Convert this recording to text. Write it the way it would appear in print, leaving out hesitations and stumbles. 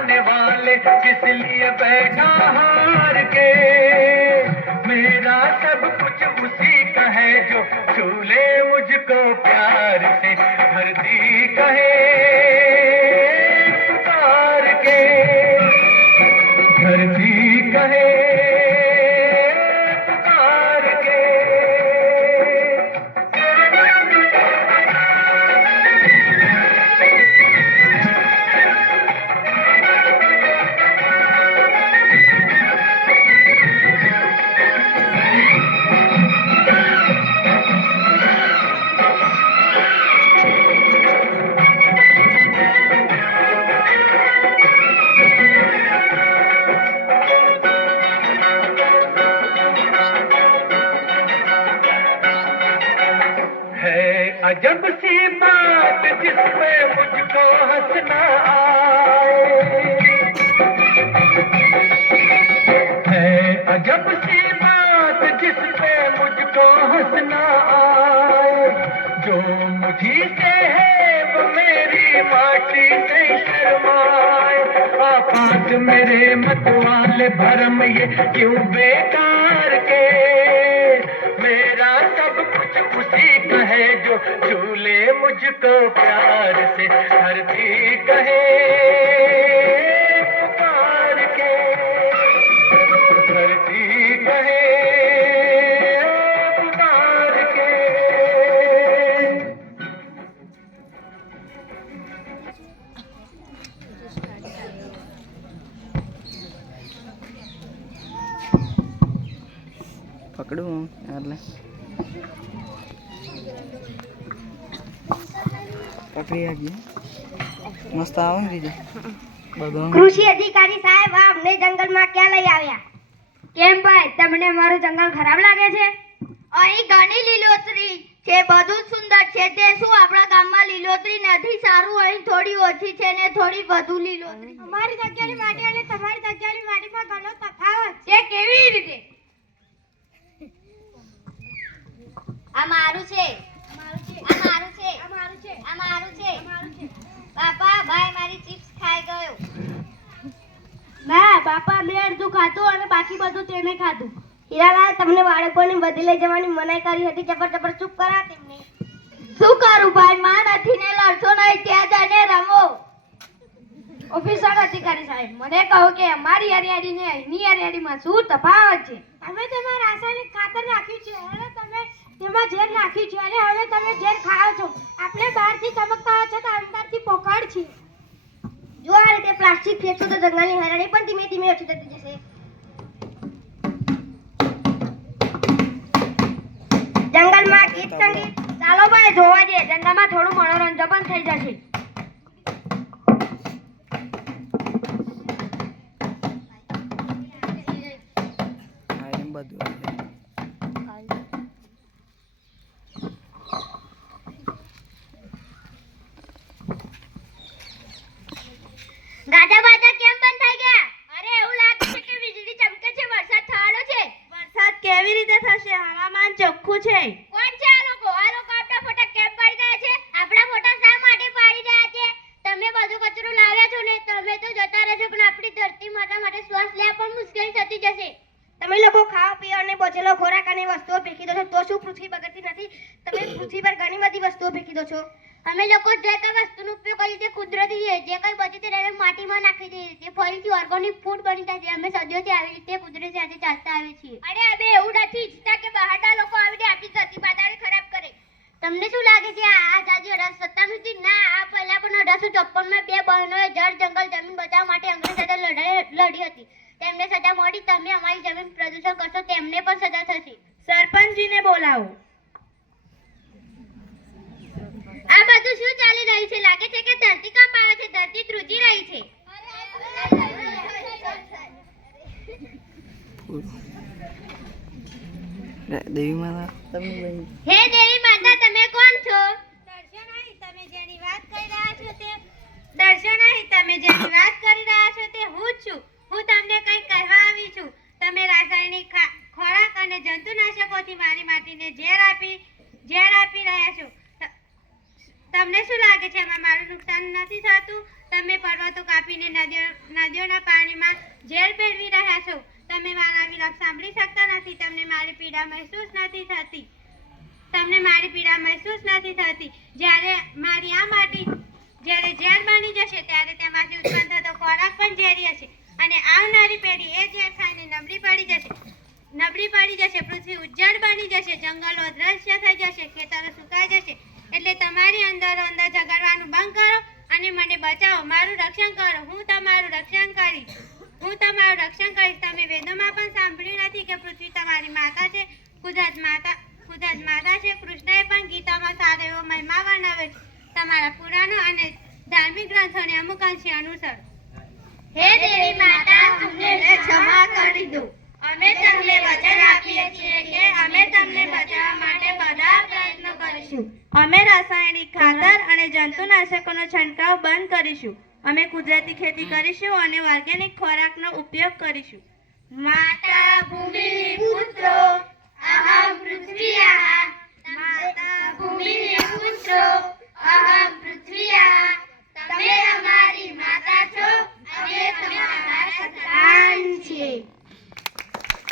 आने वाले, किस लिए बैठा हार के। मेरा सब कुछ उसी का है जो छू ले मुझको प्यार से। धरती कहे पुकार के, धरती कहे पुकार के। अजब सी बात जिसपे मुझको हंसना आए, है अजब सी बात जिसपे मुझको हंसना आए। जो मुझी से है वो मेरी माटी से शर्माए। आपात मेरे मतवाले भरम ये क्यों बेकार के। मेरा सब कुछ उसी का है जो झूले मुझको प्यार से। धरती कहे पुकार के, धरती कहे पुकार के। પકડું એટલે પકડી આપીએ મસ્ત આવે ને રીજે બધું। કૃષિ અધિકારી સાહેબ અમને જંગલમાં ક્યાં લઈ આવ્યા? કેમ ભાઈ, તમને મારું જંગલ ખરાબ લાગે છે? અહીં ઘણી લીલોતરી છે, બધું સુંદર છે। તે શું આપણા ગામમાં લીલોતરી નથી સારું? અહીં થોડી ઓછી છે ને થોડી વધુ લીલોતરી। અમારી જગ્યાની માટી અને તમારી જગ્યાની માટીમાં ઘણો તફાવત છે। કેવી રીતે? આ મારું છે, આ મારું છે, આ મારું છે, આ મારું છે, આ મારું છે। બાપા, ભાઈ મારી ચિપ્સ ખાઈ ગયો। ના બાપા, મેં અડધું ખાધું અને બાકી બધું તેને ખાધું। હીરાલાલ, તમને બાળકોને બધી લઈ જવાની મનાઈ કરી હતી, જબર ચૂપ કરા તેમને। શું કરું ભાઈ, માં નથી ને લડશો નહીં, ત્યાં જઈને રમો। ઓફિસર અધિકારી સાહેબ, મને કહો કે અમારી હરિયાળી ને અહીંની હરિયાળીમાં શું તફાવત છે? અમે તેમાં રાસાયણિક ખાતર નાખ્યું છે અને તમે તેમાં ઝેર નાખ્યું છે અને હવે તમે ઝેર ખાઓ છો। આપણે બહારથી ચમકતા હોય છે તો અંદરથી પોકળ છે। જો આ રીતે પ્લાસ્ટિક ફેંકશો તો જંગલની હરિયાળી પણ ધીમે ધીમે ઓછી થતી જશે। જંગલમાં ગીત સંગીત ચાલો ભાઈ, જોવા જઈએ। જંગલમાં થોડું મનોરંજન પણ થઈ જશે। બધું ગાજા બાજા કેમ બંધ થઈ ગયા? અરે એવું લાગે છે કે વીજળી ચમકે છે, વરસાદ થવાનો છે। વરસાદ કેવી રીતે થશે? હવામાન ચોખ્ખું છે। કોણ છે આ લોકો? આ લોકો આપણા ફોટા કેમ પાડી રહ્યા છે? આપણા ફોટા શા માટે પાડી રહ્યા છે? તમે બધું કચરો લાવ્યા છો ને, તમે તો જતા રહેશો પણ આપણી ધરતી માતા માટે શ્વાસ લેવા પણ મુશ્કેલ થતી જશે। તમે લોકો ખાવા પીવા અને બચેલો ખોરાક અને વસ્તુઓ ફેંકી દો છો તો શું પૃથ્વી બગડતી નથી? તમે પૃથ્વી પર ઘણી બધી વસ્તુઓ ફેંકી દો છો। અમે લોકો જે કઈ વસ્તુનો ઉપયોગ કરીએ તે કુદરતી છે, જે કઈ બચે તે અમે માટીમાં નાખી દઈએ, તે ફરીથી ઓર્ગેનિક ફૂડ બની જાય છે। અમે સદીઓથી આવી રીતે કુદરત સાથે ચાલતા આવે છીએ। અરે અમે એવું નથી ઈચ્છતા કે બહારના લોકો આવીને આપણી ધરતી માતાને ખરાબ કરે। તમને શું લાગે છે આ આઝાદી 1897 થી? ના, આ પહેલા પણ 1854 માં બે બહેનોએ જળ જંગલ જમીન બચાવવા માટે અંગ્રેજ સાથે લડી હતી। તેમને સજા મળી। તમે અમારી જમીન પ્રદૂષણ કરશો તેમને પણ સજા થશે। સરપંચજીને બોલાવો। આ બધું શું ચાલી રહ્યું છે? લાગે છે કે ધરતી કાપ આવે છે, ધરતી ધ્રુજી રહી છે। દેવી માતા, તમે હે દેવી માતા, તમે કોણ છો? દર્શનાઈ, તમે જેની વાત કરી રહ્યા છો તે દર્શનાઈ, તમે જેની વાત કરી રહ્યા છો તે હું જ છું। હું તમને કંઈક કહેવા આવી છું। તમે રાસાયણિક ખોરાક અને જંતુનાશકોથી મારી માટીને ઝેર આપી રહ્યા છો। તમને શું લાગે છે એમાં મારું નુકસાન નથી થતું? તમે પર્વતો કાપીને નદીઓના પાણીમાં ઝેર ભેળવી રહ્યા છો. તમે મારા વિલાપ સાંભળી શકતા નથી. તમને મારી પીડા મહેસૂસ નથી થતી. જ્યારે મારી આ માટી જ્યારે ઝેર બની જશે ત્યારે તેમાંથી ઉત્પન્ન થતો ખોરાક પણ ઝેરી હશે અને આવનારી પેઢી એ ઝેર ખાઈને નબળી પડી જશે. પૃથ્વી ઉજ્જડ બની જશે. જંગલો અદ્રશ્ય થઈ જશે. ખેતરો સુકાઈ જશે. એટલે તમારી અંદરો અંદર ઝઘડવાનું બંધ કરો અને મને બચાવો. મારું રક્ષણ કરો. હું તમારું રક્ષણ કરીશ. તમે વેદોમાં પણ સાંભળ્યું નથી કે પૃથ્વી તમારી માતા છે, કુદરત માતા છે. કૃષ્ણએ પણ ગીતામાં સારો એવો મહિમા વર્ણવ્યો છે. તમારા પુરાણો અને ધાર્મિક ગ્રંથોને અમુક અંશે અનુસરો. હે દેવી માતા, અમને ક્ષમા કરી દો. અમે તમને વચન આપીએ છીએ કે અમે તમને બચાવવા માટે બધા પ્રયત્નો કરીશું. અમે રાસાયણિક ખાતર અને જંતુનાશકોનો છંટકાવ બંધ કરીશું. અમે કુદરતી ખેતી કરીશું અને ઓર્ગેનિક ખોરાકનો ઉપયોગ કરીશું. માતા ભૂમિ પુત્રો અહમ પૃથ્વી. માતા ભૂમિ પુત્રો અહમ